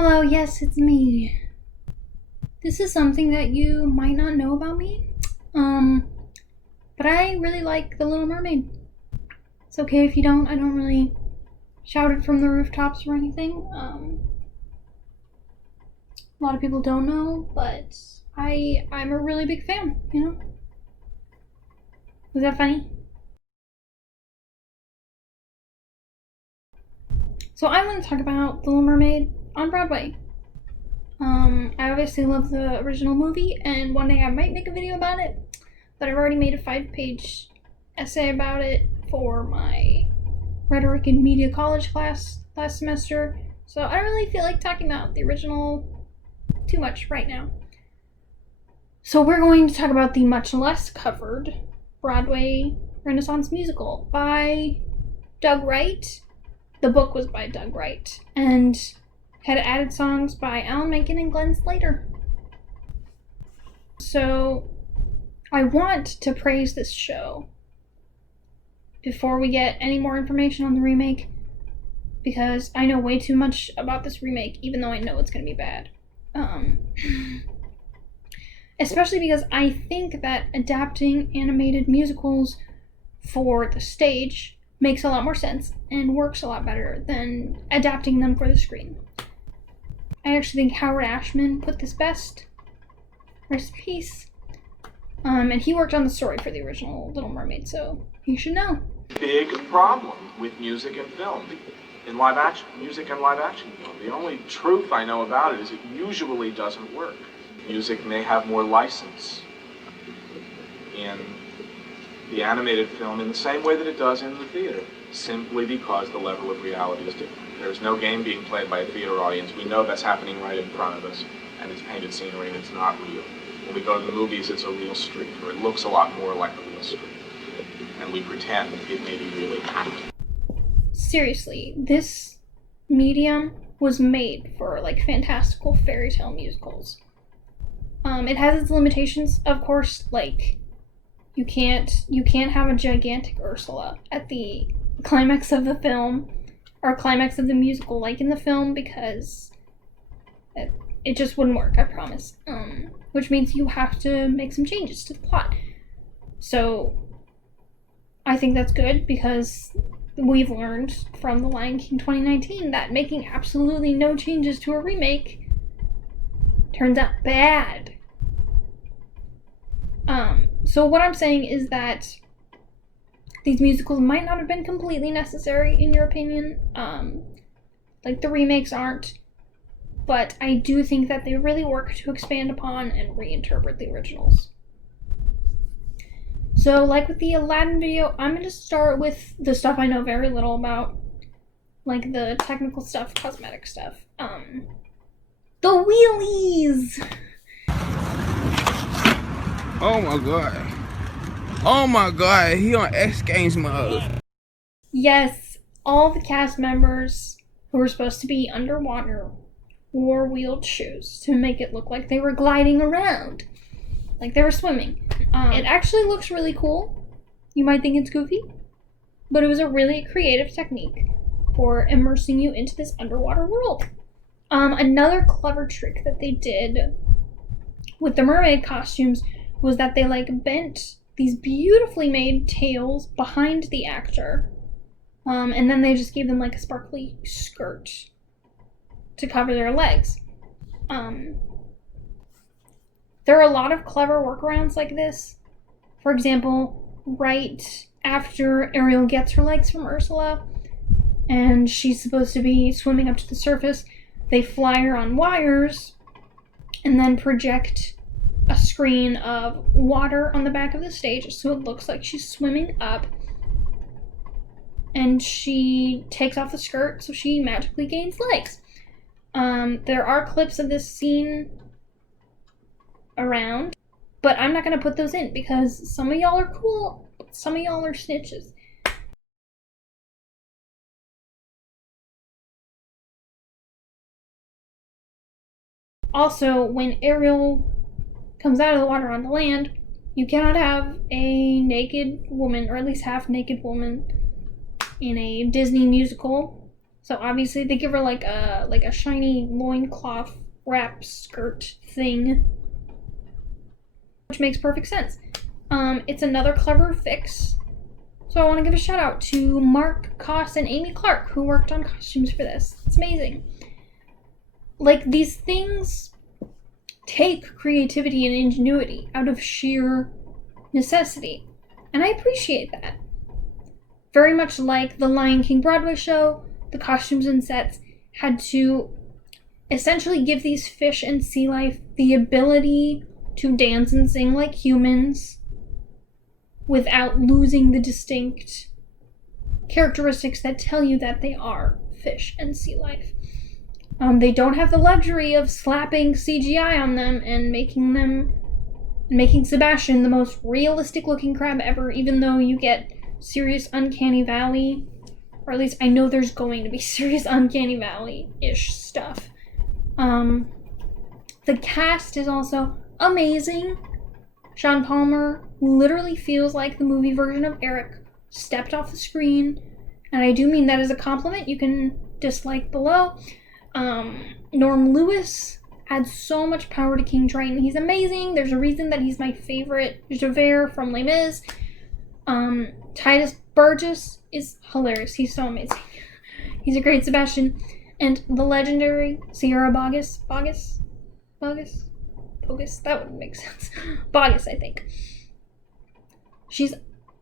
Hello, yes, it's me. This is something that you might not know about me. But I really like The Little Mermaid. It's okay if you don't. I don't really shout it from the rooftops or anything. A lot of people don't know, but I'm a really big fan, you know? Was that funny? So I want to talk about The Little Mermaid on Broadway. I obviously love the original movie, and one day I might make a video about it, but I've already made a 5-page essay about it for my rhetoric and media college class last semester, so I don't really feel like talking about the original too much right now. So we're going to talk about the much less covered Broadway Renaissance musical by Doug Wright. The book was by Doug Wright, and had added songs by Alan Menken and Glenn Slater. So I want to praise this show before we get any more information on the remake, because I know way too much about this remake, even though I know it's going to be bad. Especially because I think that adapting animated musicals for the stage makes a lot more sense and works a lot better than adapting them for the screen. I actually think Howard Ashman put this best. Rest in peace. And he worked on the story for the original Little Mermaid, so you should know. Big problem with music and film. In live action, music and live action film. The only truth I know about it is it usually doesn't work. Music may have more license in the animated film in the same way that it does in the theater, simply because the level of reality is different. There's no game being played by a theater audience. We know that's happening right in front of us, and it's painted scenery and it's not real. When we go to the movies, it's a real street, or it looks a lot more like a real street. And we pretend it may be really not. Seriously, this medium was made for like fantastical fairy tale musicals. It has its limitations, of course. Like you can't have a gigantic Ursula at the climax of the film or climax of the musical like in the film, because it just wouldn't work, I promise. Which means you have to make some changes to the plot. So I think that's good, because we've learned from The Lion King 2019 that making absolutely no changes to a remake turns out bad. So what I'm saying is that these musicals might not have been completely necessary, in your opinion. Like the remakes aren't. But I do think that they really work to expand upon and reinterpret the originals. So, like with the Aladdin video, I'm going to start with the stuff I know very little about. Like the technical stuff, cosmetic stuff. The wheelies! Oh my god. Oh my god, he on X Games mode. Yes, all the cast members who were supposed to be underwater wore wheeled shoes to make it look like they were gliding around, like they were swimming. It actually looks really cool. You might think it's goofy, but it was a really creative technique for immersing you into this underwater world. Another clever trick that they did with the mermaid costumes was that they like bent these beautifully made tails behind the actor, and then they just gave them like a sparkly skirt to cover their legs. There are a lot of clever workarounds like this. For example, right after Ariel gets her legs from Ursula and she's supposed to be swimming up to the surface, they fly her on wires and then project a screen of water on the back of the stage so it looks like she's swimming up, and she takes off the skirt so she magically gains legs. There are clips of this scene around, but I'm not going to put those in because some of y'all are cool, some of y'all are snitches. Also, when Ariel comes out of the water on the land, you cannot have a naked woman, or at least half naked woman, in a Disney musical. So obviously they give her like a shiny loincloth wrap skirt thing, which makes perfect sense. It's another clever fix. So I want to give a shout out to Mark Koss and Amy Clark, who worked on costumes for this. It's amazing. Like, these things take creativity and ingenuity out of sheer necessity, and I appreciate that. Very much like the Lion King Broadway show, the costumes and sets had to essentially give these fish and sea life the ability to dance and sing like humans without losing the distinct characteristics that tell you that they are fish and sea life. They don't have the luxury of slapping CGI on them and making Sebastian the most realistic looking crab ever, even though you get serious Uncanny Valley, or at least I know there's going to be serious Uncanny Valley-ish stuff. The cast is also amazing. Sean Palmer literally feels like the movie version of Eric stepped off the screen, and I do mean that as a compliment. You can dislike below. Norm Lewis adds so much power to King Triton. He's amazing. There's a reason that he's my favorite Javert from Les Mis. Titus Burgess is hilarious. He's so amazing. He's a great Sebastian. And the legendary Sierra Bogus, that would make sense. Bogus, I think. She's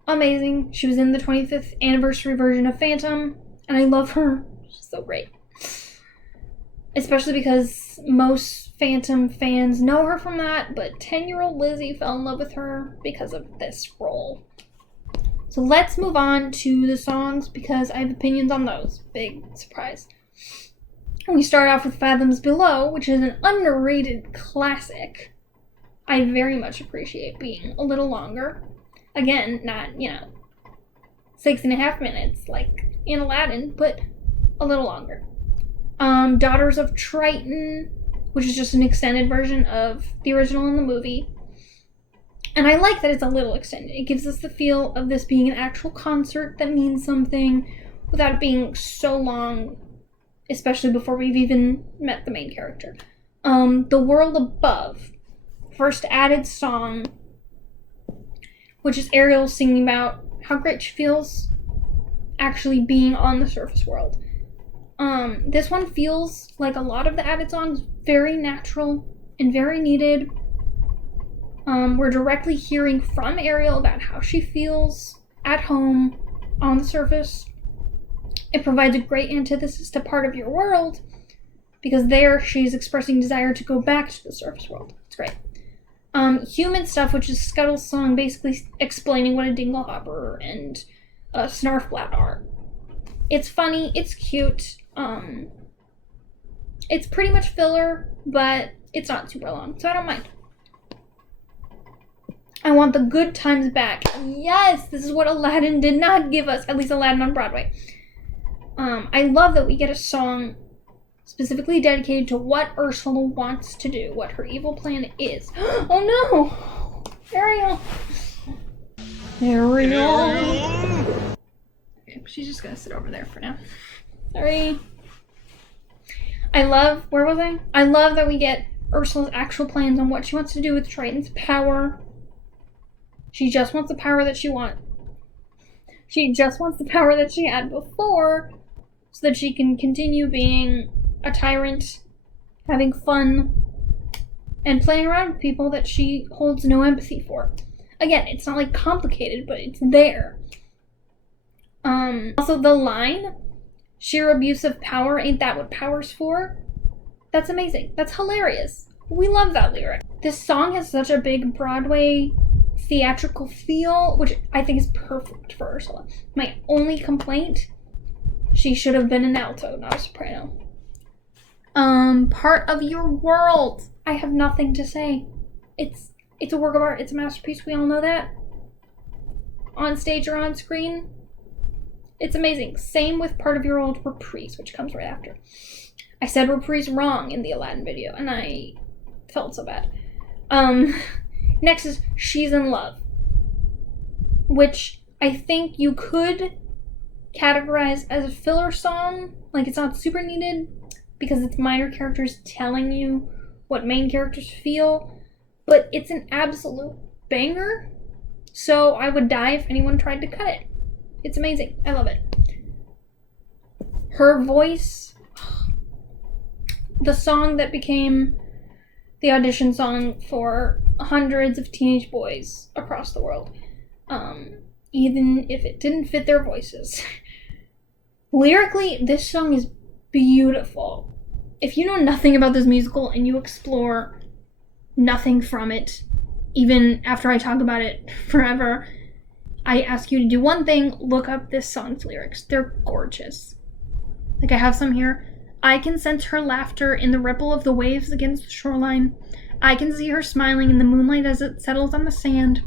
amazing. She was in the 25th anniversary version of Phantom, and I love her. She's so great. Especially because most Phantom fans know her from that, but 10-year-old Lizzie fell in love with her because of this role. So let's move on to the songs because I have opinions on those. Big surprise. We start off with Fathoms Below, which is an underrated classic. I very much appreciate being a little longer. Again, not, 6.5 minutes like in Aladdin, but a little longer. Daughters of Triton, which is just an extended version of the original in the movie. And I like that it's a little extended. It gives us the feel of this being an actual concert that means something without it being so long, especially before we've even met the main character. The World Above, first added song, which is Ariel singing about how great she feels actually being on the surface world. This one feels like a lot of the added songs, very natural and very needed. We're directly hearing from Ariel about how she feels at home on the surface. It provides a great antithesis to Part of Your World, because there she's expressing desire to go back to the surface world. It's great. Human Stuff, which is Scuttle's song basically explaining what a dinglehopper and a snarfblat are. It's funny, it's cute. It's pretty much filler, but it's not super long, so I don't mind. I want the good times back. Yes, this is what Aladdin did not give us, at least Aladdin on Broadway. I love that we get a song specifically dedicated to what Ursula wants to do, what her evil plan is. Oh no! Ariel! Okay, she's just gonna sit over there for now. Sorry. I love that we get Ursula's actual plans on what she wants to do with Triton's power. She just wants the power that she wants. She just wants the power that she had before so that she can continue being a tyrant, having fun, and playing around with people that she holds no empathy for. Again, it's not like complicated, but it's there. Also the line, sheer abuse of power, ain't that what power's for? That's amazing. That's hilarious. We love that lyric. This song has such a big Broadway theatrical feel, which I think is perfect for Ursula. My only complaint, she should have been an alto, not a soprano. Part of Your World. I have nothing to say. It's a work of art. It's a masterpiece. We all know that. On stage or on screen, it's amazing. Same with Part of Your World Reprise, which comes right after. I said reprise wrong in the Aladdin video, and I felt so bad. Next is She's in Love, which I think you could categorized as a filler song. Like, it's not super needed because it's minor characters telling you what main characters feel, but it's an absolute banger. So I would die if anyone tried to cut it. It's amazing. I love it. Her voice, the song that became the audition song for hundreds of teenage boys across the world, even if it didn't fit their voices. Lyrically, this song is beautiful. If you know nothing about this musical and you explore nothing from it, even after I talk about it forever, I ask you to do one thing: look up this song's lyrics. They're gorgeous. Like, I have some here. I can sense her laughter in the ripple of the waves against the shoreline. I can see her smiling in the moonlight as it settles on the sand.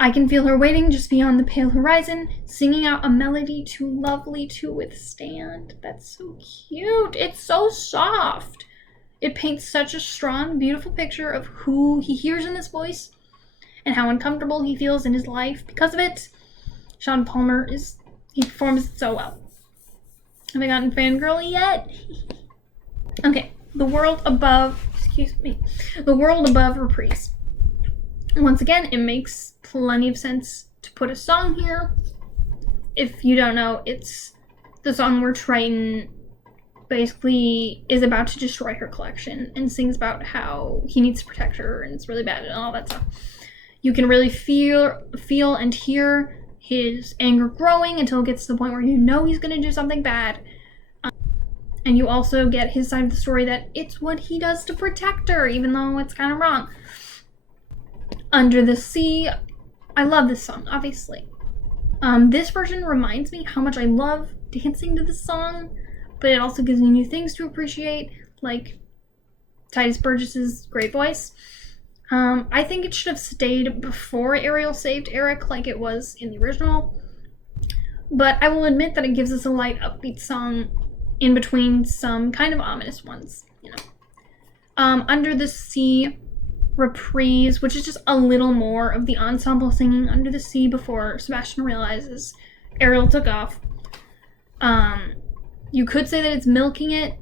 I can feel her waiting just beyond the pale horizon, singing out a melody too lovely to withstand. That's so cute. It's so soft. It paints such a strong, beautiful picture of who he hears in this voice and how uncomfortable he feels in his life because of it. Sean Palmer he performs it so well. Have I gotten fangirly yet? Okay, The World Above reprise. Once again, it makes plenty of sense to put a song here. If you don't know, it's the song where Triton basically is about to destroy her collection and sings about how he needs to protect her and it's really bad and all that stuff. You can really feel and hear his anger growing until it gets to the point where you know he's going to do something bad. And you also get his side of the story that it's what he does to protect her, even though it's kind of wrong. Under the Sea, I love this song, obviously. This version reminds me how much I love dancing to this song, but it also gives me new things to appreciate, like Titus Burgess's great voice. I think it should have stayed before Ariel saved Eric like it was in the original, but I will admit that it gives us a light, upbeat song in between some kind of ominous ones, you know. Under the Sea reprise, which is just a little more of the ensemble singing Under the Sea before Sebastian realizes Ariel took off. You could say that it's milking it,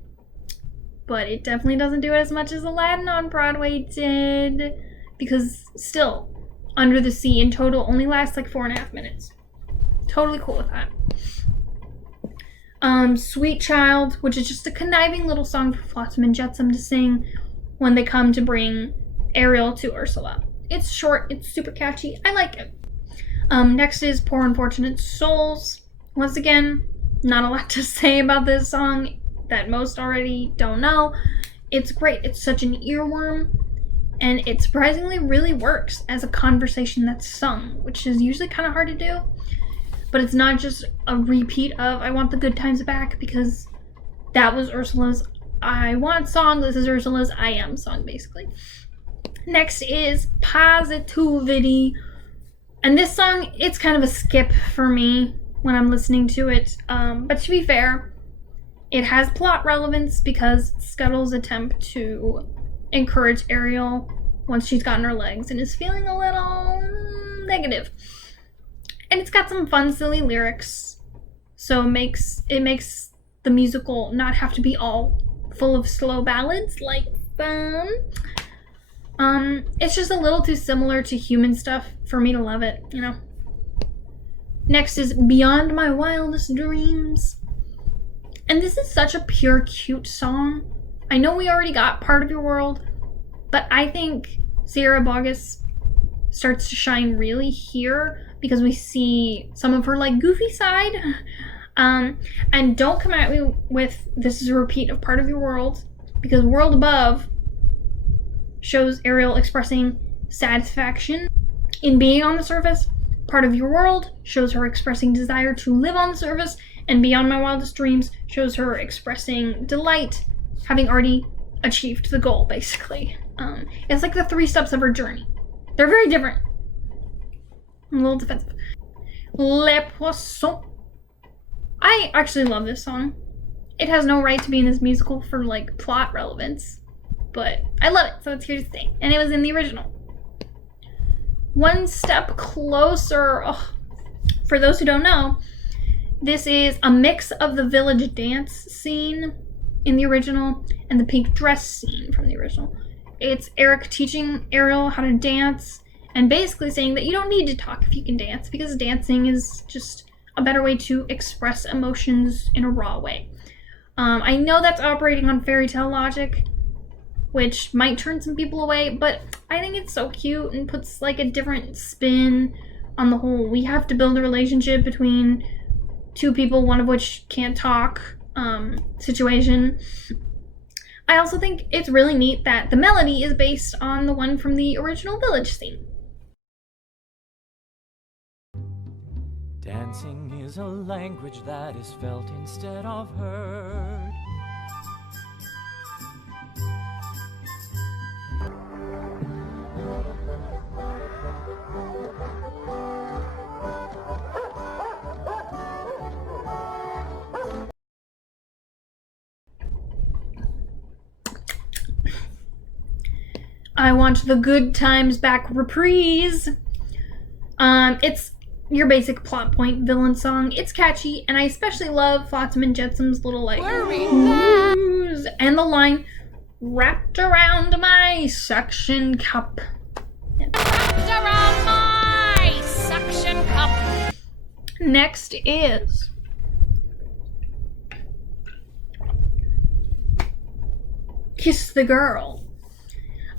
but it definitely doesn't do it as much as Aladdin on Broadway did, because still, Under the Sea in total only lasts like 4.5 minutes. Totally cool with that. Sweet Child, which is just a conniving little song for Flotsam and Jetsam to sing when they come to bring Ariel to Ursula. It's short, it's super catchy, I like it. Next is Poor Unfortunate Souls. Once again, not a lot to say about this song that most already don't know. It's great. It's such an earworm, and it surprisingly really works as a conversation that's sung, which is usually kind of hard to do. But it's not just a repeat of I Want the Good Times Back, because that was Ursula's I Want song. This is Ursula's I Am song, basically. Next is Positivity. And this song, it's kind of a skip for me when I'm listening to it. But to be fair, it has plot relevance because Scuttle's attempt to encourage Ariel once she's gotten her legs and is feeling a little negative. And it's got some fun, silly lyrics. So it makes the musical not have to be all full of slow ballads like fun. It's just a little too similar to Human Stuff for me to love it, you know. Next is Beyond My Wildest Dreams. And this is such a pure, cute song. I know we already got Part of Your World, but I think Sierra Boggess starts to shine really here because we see some of her like goofy side. And don't come at me with this is a repeat of Part of Your World, because World Above shows Ariel expressing satisfaction in being on the surface. Part of Your World shows her expressing desire to live on the surface, and Beyond My Wildest Dreams shows her expressing delight, having already achieved the goal, basically. It's like the 3 steps of her journey. They're very different. I'm a little defensive. Les Poissons. I actually love this song. It has no right to be in this musical for, like, plot relevance, but I love it, so it's here to stay. And it was in the original. One Step Closer. Oh, for those who don't know, This is a mix of the village dance scene in the original and the pink dress scene from the original. It's Eric teaching Ariel how to dance and basically saying that you don't need to talk if you can dance, because dancing is just a better way to express emotions in a raw way. I know that's operating on fairy tale logic, which might turn some people away, but I think it's so cute and puts like a different spin on the whole we have to build a relationship between two people, one of which can't talk situation. I also think it's really neat that the melody is based on the one from the original village scene. Dancing is a language that is felt instead of heard. I want the Good Times Back reprise. It's your basic plot point villain song. It's catchy, and I especially love Flotsam and Jetsam's little like whoos, and the line wrapped around my suction cup. Wrapped around my suction cup. Next is Kiss the Girl.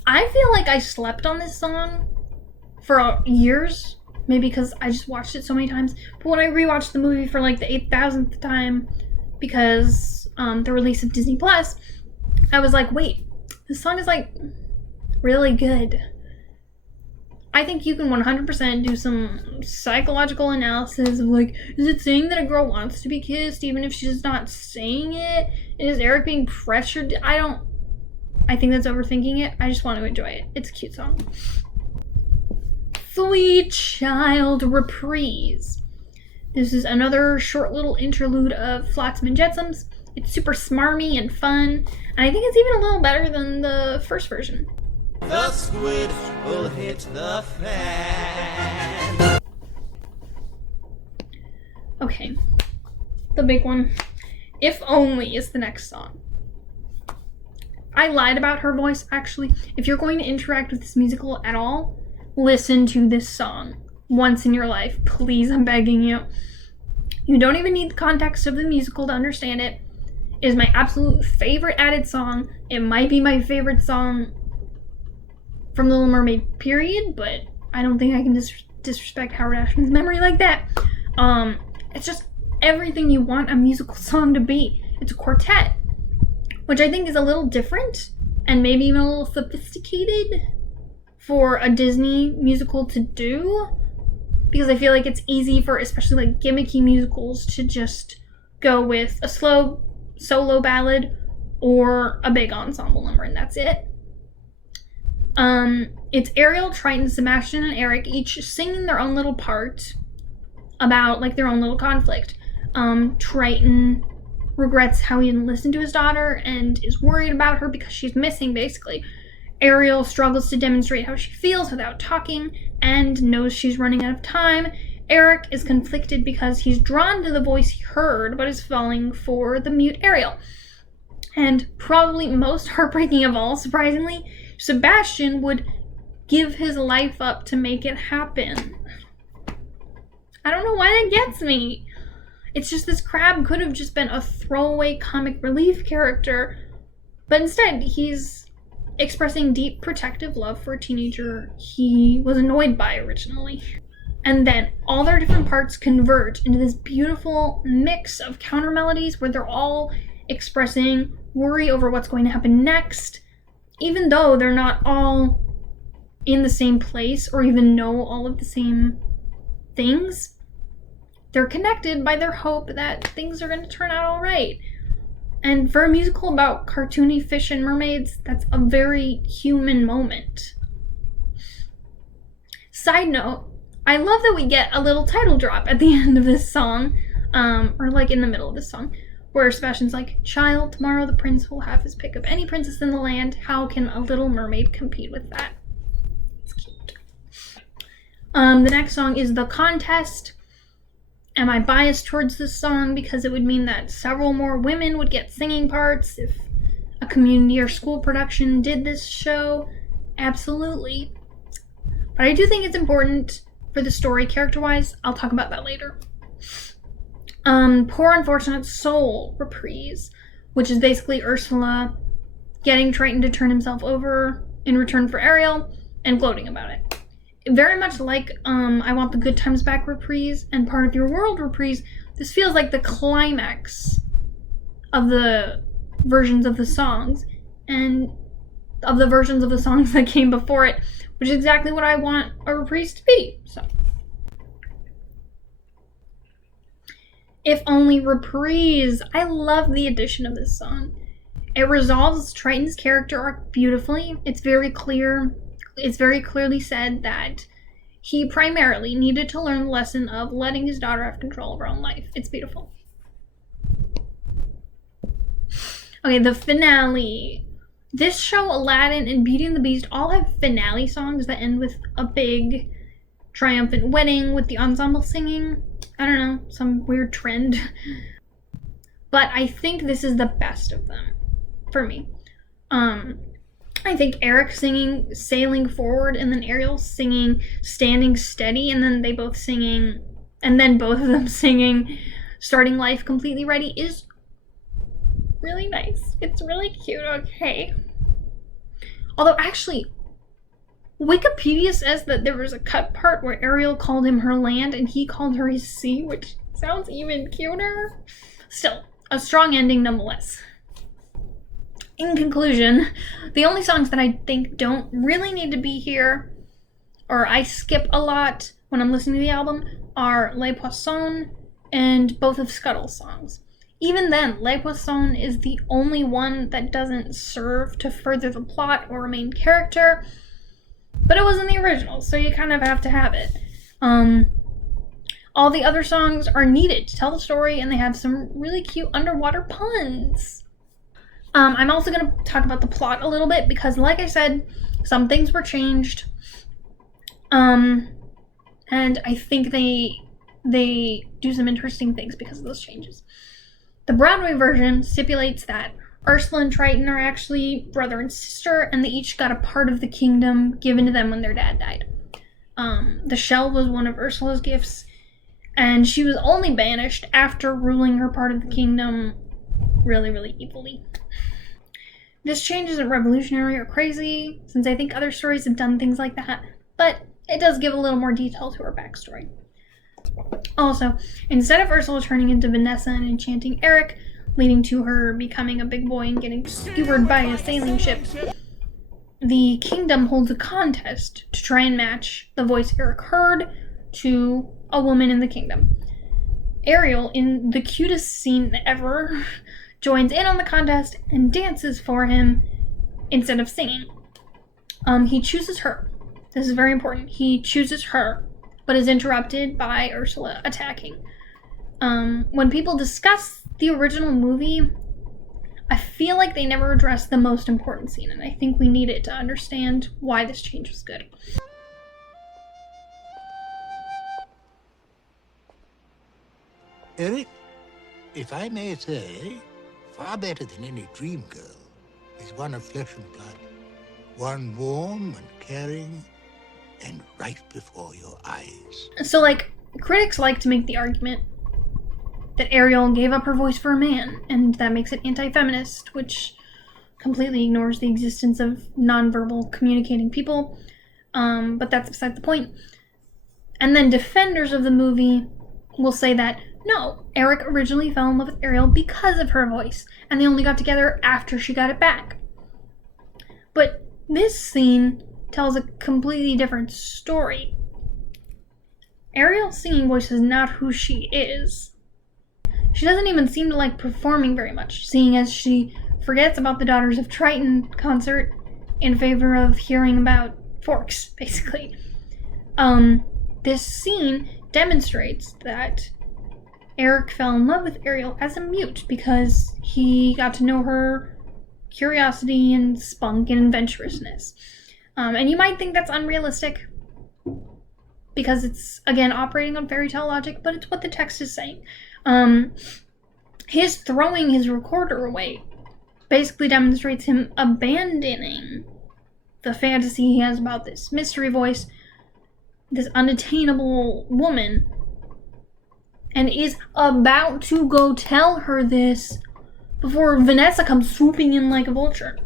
I feel like I slept on this song for years, maybe because I just watched it so many times. But when I rewatched the movie for like the 8,000th time, because the release of Disney Plus, I was like, wait, this song is like really good. I think you can 100% do some psychological analysis of like, is it saying that a girl wants to be kissed even if she's not saying it? Is Eric being pressured? I think that's overthinking it. I just want to enjoy it. It's a cute song. Sweet Child reprise. This is another short little interlude of Flotsam and Jetsam's. It's super smarmy and fun, and I think it's even a little better than the first version. The squid will hit the fan. Okay, the big one. If Only is the next song. I lied about her voice, actually. If you're going to interact with this musical at all, listen to this song once in your life. Please, I'm begging you. You don't even need the context of the musical to understand it. It is my absolute favorite added song. It might be my favorite song from The Little Mermaid, period, but I don't think I can disrespect Howard Ashman's memory like that. It's just everything you want a musical song to be. It's a quartet, which I think is a little different and maybe even a little sophisticated for a Disney musical to do, because I feel like it's easy for especially like gimmicky musicals to just go with a slow solo ballad or a big ensemble number, and that's it. It's Ariel, Triton, Sebastian, and Eric each singing their own little part about like their own little conflict. Triton regrets how he didn't listen to his daughter and is worried about her because she's missing, basically. Ariel struggles to demonstrate how she feels without talking and knows she's running out of time. Eric is conflicted because he's drawn to the voice he heard but is falling for the mute Ariel. And probably most heartbreaking of all, surprisingly, Sebastian would give his life up to make it happen. I don't know why that gets me. It's just this crab could have just been a throwaway comic relief character, but instead he's expressing deep protective love for a teenager he was annoyed by originally. And then all their different parts converge into this beautiful mix of counter melodies where they're all expressing worry over what's going to happen next, even though they're not all in the same place or even know all of the same things. They're connected by their hope that things are going to turn out all right. And for a musical about cartoony fish and mermaids, that's a very human moment. Side note, I love that we get a little title drop at the end of this song, or like in the middle of this song, where Sebastian's like, "Child, tomorrow the prince will have his pick of any princess in the land. How can a little mermaid compete with that?" It's cute. The next song is The Contest. Am I biased towards this song because it would mean that several more women would get singing parts if a community or school production did this show? Absolutely. But I do think it's important for the story character-wise. I'll talk about that later. Poor Unfortunate Soul reprise, which is basically Ursula getting Triton to turn himself over in return for Ariel and gloating about it. Very much like I Want the Good Times Back reprise and Part of Your World reprise, this feels like the climax of the versions of the songs and of the versions of the songs that came before it, which is exactly what I want a reprise to be. So, If Only reprise. I love the addition of this song. It resolves Triton's character arc beautifully. It's very clearly said that he primarily needed to learn the lesson of letting his daughter have control of her own life. It's beautiful. Okay, the finale. This show, Aladdin, and Beauty and the Beast all have finale songs that end with a big triumphant wedding with the ensemble singing. I don't know, some weird trend. But I think this is the best of them for me. I think Eric singing Sailing Forward and then Ariel singing Standing Steady and then both of them singing Starting Life Completely Ready is really nice. It's really cute, okay. Although actually, Wikipedia says that there was a cut part where Ariel called him her land and he called her his sea, which sounds even cuter. Still, a strong ending nonetheless. In conclusion, the only songs that I think don't really need to be here, or I skip a lot when I'm listening to the album, are Les Poissons and both of Scuttle's songs. Even then, Les Poissons is the only one that doesn't serve to further the plot or a main character, but it was in the original, so you kind of have to have it. All the other songs are needed to tell the story, and they have some really cute underwater puns. I'm also going to talk about the plot a little bit because, like I said, some things were changed. And I think they do some interesting things because of those changes. The Broadway version stipulates that Ursula and Triton are actually brother and sister, and they each got a part of the kingdom given to them when their dad died. The shell was one of Ursula's gifts, and she was only banished after ruling her part of the kingdom really, really evilly. This change isn't revolutionary or crazy, since I think other stories have done things like that, but it does give a little more detail to her backstory. Also, instead of Ursula turning into Vanessa and enchanting Eric, leading to her becoming a big boy and getting skewered by a sailing ship, the kingdom holds a contest to try and match the voice Eric heard to a woman in the kingdom. Ariel, in the cutest scene ever, joins in on the contest and dances for him instead of singing. He chooses her. This is very important. He chooses her, but is interrupted by Ursula attacking. When people discuss the original movie, I feel like they never addressed the most important scene, and I think we need it to understand why this change was good. Eric, if I may say, far better than any dream girl is one of flesh and blood. One warm and caring and right before your eyes. So, critics like to make the argument that Ariel gave up her voice for a man, and that makes it anti-feminist, which completely ignores the existence of nonverbal communicating people, but that's beside the point. And then defenders of the movie will say that, no, Eric originally fell in love with Ariel because of her voice, and they only got together after she got it back. But this scene tells a completely different story. Ariel's singing voice is not who she is. She doesn't even seem to like performing very much, seeing as she forgets about the Daughters of Triton concert in favor of hearing about forks, basically. This scene demonstrates that Eric fell in love with Ariel as a mute because he got to know her curiosity and spunk and adventurousness. And you might think that's unrealistic, because it's, again, operating on fairy tale logic, but it's what the text is saying. His throwing his recorder away basically demonstrates him abandoning the fantasy he has about this mystery voice, this unattainable woman, and is about to go tell her this before Vanessa comes swooping in like a vulture.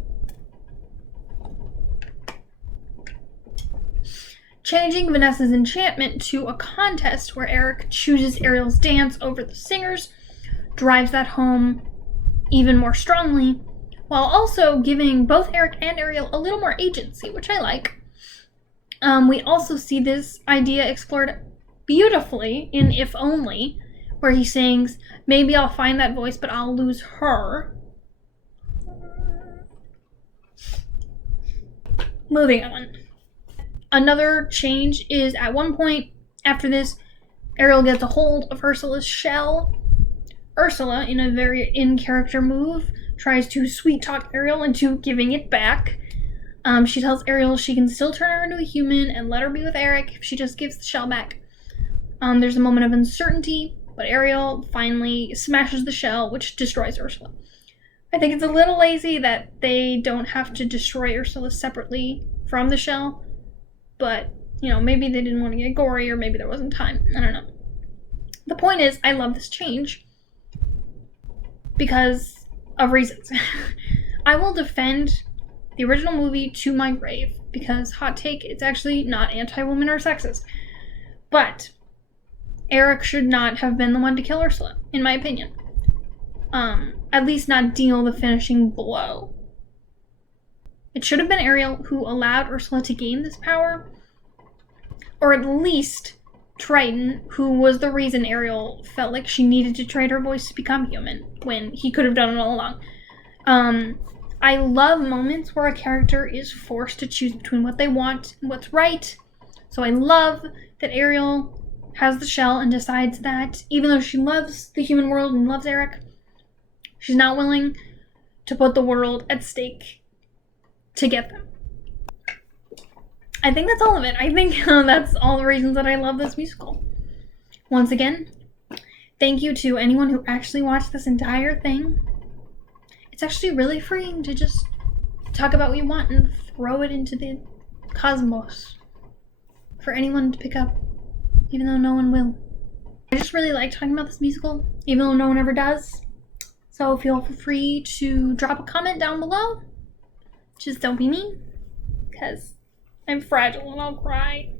Changing Vanessa's enchantment to a contest where Eric chooses Ariel's dance over the singers drives that home even more strongly, while also giving both Eric and Ariel a little more agency, which I like. We also see this idea explored beautifully in If Only, where he sings, "Maybe I'll find that voice, but I'll lose her." Moving on. Another change is at one point after this, Ariel gets a hold of Ursula's shell. Ursula, in a very in-character move, tries to sweet-talk Ariel into giving it back. She tells Ariel she can still turn her into a human and let her be with Eric if she just gives the shell back. There's a moment of uncertainty, but Ariel finally smashes the shell, which destroys Ursula. I think it's a little lazy that they don't have to destroy Ursula separately from the shell, but, you know, maybe they didn't want to get gory, or maybe there wasn't time. I don't know. The point is, I love this change because of reasons. I will defend the original movie to my grave because, hot take, it's actually not anti-woman or sexist. But Eric should not have been the one to kill Ursula, in my opinion. At least not deal the finishing blow. It should have been Ariel who allowed Ursula to gain this power, or at least Triton, who was the reason Ariel felt like she needed to trade her voice to become human, when he could have done it all along. I love moments where a character is forced to choose between what they want and what's right. So I love that Ariel has the shell and decides that even though she loves the human world and loves Eric, she's not willing to put the world at stake to get them. I think that's all of it. I think that's all the reasons that I love this musical. Once again, thank you to anyone who actually watched this entire thing. It's actually really freeing to just talk about what you want and throw it into the cosmos for anyone to pick up, even though no one will. I just really like talking about this musical, even though no one ever does. So feel free to drop a comment down below. Just don't be mean, because I'm fragile and I'll cry.